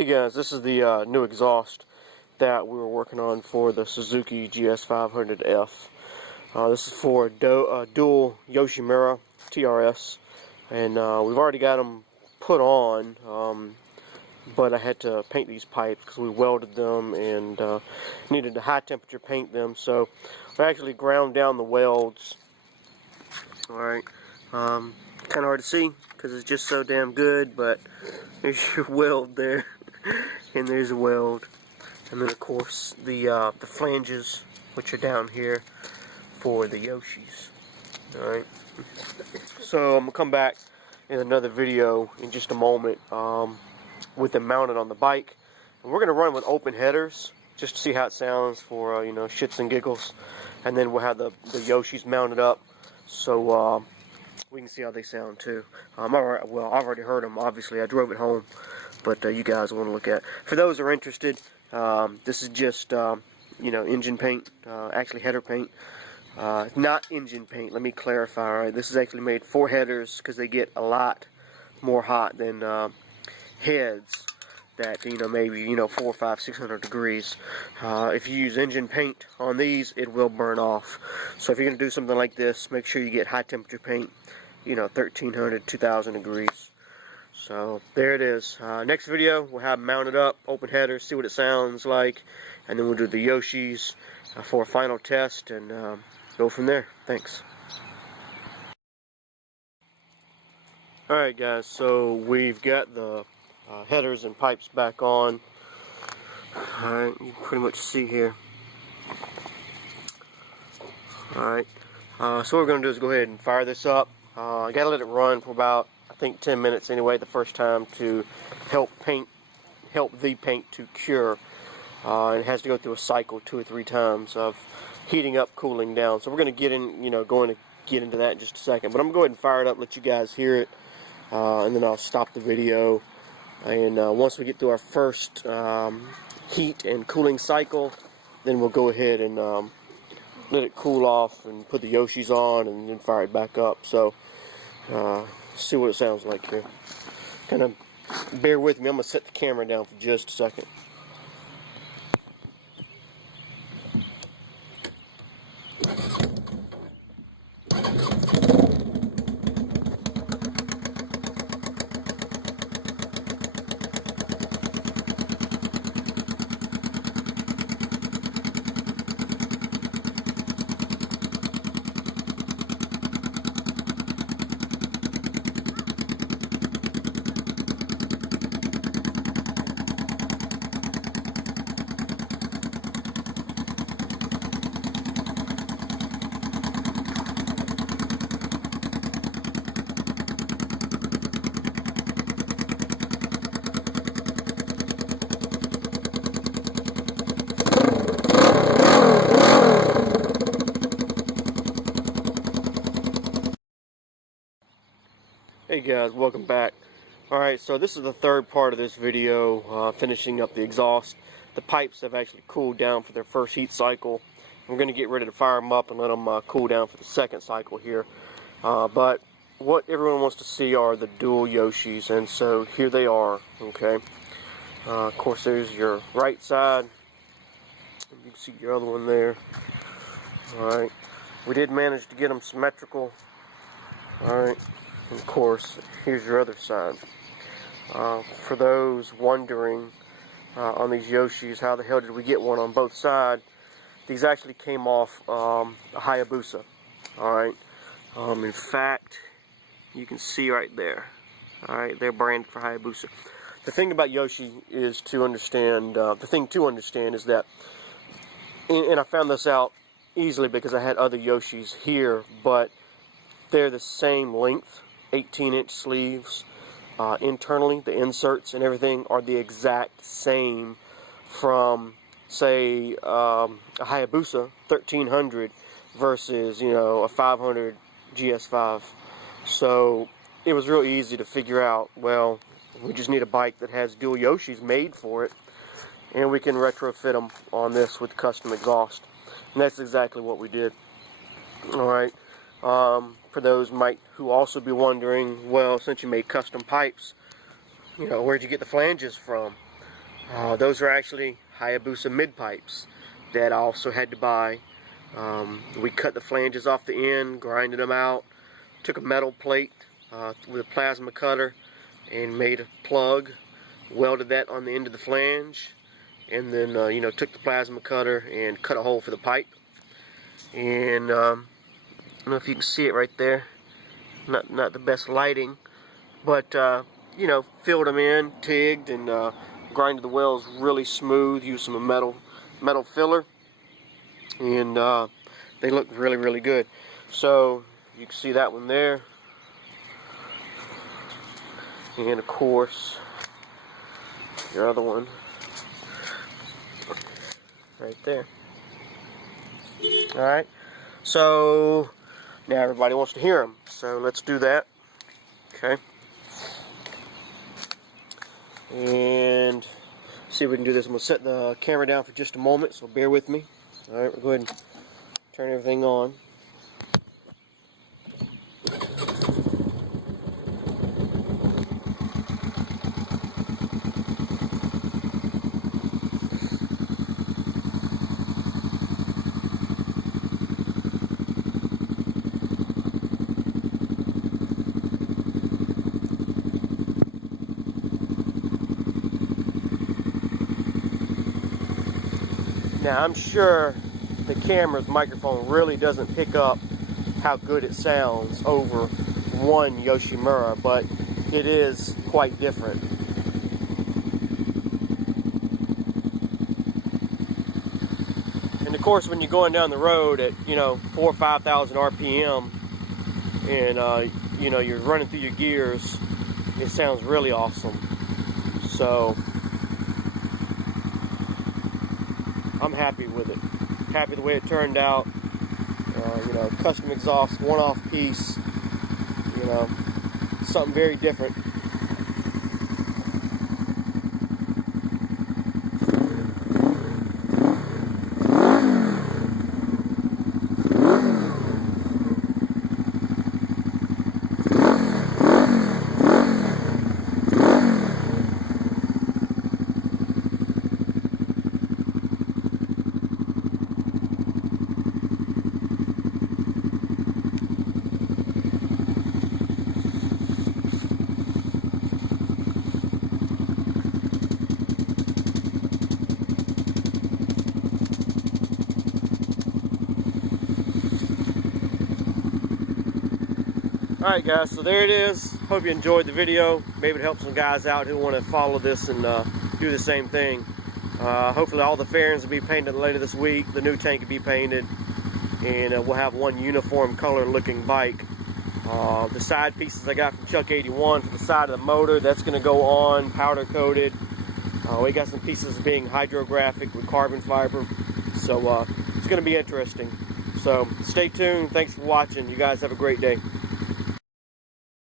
Hey guys, this is the new exhaust that we were working on for the Suzuki GS500F. This is for dual Yoshimura TRS, and we've already got them put on, but I had to paint these pipes because we welded them and needed to high temperature paint them, so I actually ground down the welds. Alright, kind of hard to see because it's just so damn good, but there's your weld there. And there's a weld, and then of course the flanges, which are down here for the Yoshis. Alright, so I'm gonna come back in another video in just a moment with them mounted on the bike, and we're gonna run with open headers just to see how it sounds for you know, shits and giggles, and then we'll have the Yoshis mounted up so we can see how they sound too. I've already heard them. Obviously, I drove it home, but you guys want to look at. For those who are interested, this is just you know, engine paint, actually header paint. Not engine paint. Let me clarify. Right, this is actually made for headers because they get a lot more hot than heads that, you know, maybe, you know, 400, 500, 600 degrees. If you use engine paint on these, it will burn off. So if you're going to do something like this, make sure you get high temperature paint, you know, 1300, 2000 degrees. So there it is. Next video, we'll have them mounted up, open headers, see what it sounds like, and then we'll do the Yoshis for a final test and go from there. Thanks. Alright guys, so we've got the headers and pipes back on. Alright, you can pretty much see here. Alright, so what we're going to do is go ahead and fire this up. I got to let it run for about, I think, 10 minutes anyway the first time to help the paint to cure. It has to go through a cycle 2 or 3 times of heating up, cooling down. So we're going to get in, you know, going to get into that in just a second. But I'm going to go ahead and fire it up, let you guys hear it, and then I'll stop the video. And once we get through our first heat and cooling cycle, then we'll go ahead and let it cool off and put the Yoshis on and then fire it back up. So see what it sounds like here. Kind of bear with me. I'm going to set the camera down for just a second. Hey guys, welcome back. Alright, so this is the third part of this video, finishing up the exhaust. The pipes have actually cooled down for their first heat cycle. We're going to get ready to fire them up and let them cool down for the second cycle here. But what everyone wants to see are the dual Yoshis, and so here they are, okay. Of course, there's your right side. You can see your other one there. Alright, we did manage to get them symmetrical. Alright. And of course, here's your other side. For those wondering on these Yoshis, how the hell did we get one on both sides? These actually came off a Hayabusa. Alright. In fact, you can see right there. Alright, they're branded for Hayabusa. The thing about Yoshi is to understand, the thing to understand is that, and I found this out easily because I had other Yoshis here, but they're the same length. 18-inch sleeves. Internally, the inserts and everything are the exact same from, say, a Hayabusa 1300 versus, you know, a 500 GS5. So it was real easy to figure out, well, we just need a bike that has dual Yoshis made for it, and we can retrofit them on this with custom exhaust. And that's exactly what we did. Alright. For those who also be wondering, well, since you made custom pipes, you know, where'd you get the flanges from? Those are actually Hayabusa mid pipes that I also had to buy. We cut the flanges off the end, grinded them out, took a metal plate with a plasma cutter and made a plug, welded that on the end of the flange, and then took the plasma cutter and cut a hole for the pipe. And I don't know if you can see it right there, not the best lighting, but filled them in, tigged, and grinded the welds really smooth, used some metal filler, and they look really good. So you can see that one there, and of course your other one right there. Alright, so now everybody wants to hear them, so let's do that. Okay, and see if we can do this. I'm going to set the camera down for just a moment, so bear with me. Alright, we'll go ahead and turn everything on. Now I'm sure the camera's microphone really doesn't pick up how good it sounds over one Yoshimura, but it is quite different. And of course, when you're going down the road at 4,000 or 5,000 RPM, and you're running through your gears, it sounds really awesome. So I'm happy with it. Happy the way it turned out. Custom exhaust, one-off piece. Something very different. Alright guys, so there it is. Hope you enjoyed the video. Maybe it helps some guys out who want to follow this and do the same thing. Hopefully all the fairings will be painted later this week. The new tank will be painted, and we'll have one uniform color looking bike. The side pieces I got from Chuck 81 for the side of the motor, that's going to go on powder coated. We got some pieces being hydrographic with carbon fiber, so it's going to be interesting. So stay tuned. Thanks for watching. You guys have a great day.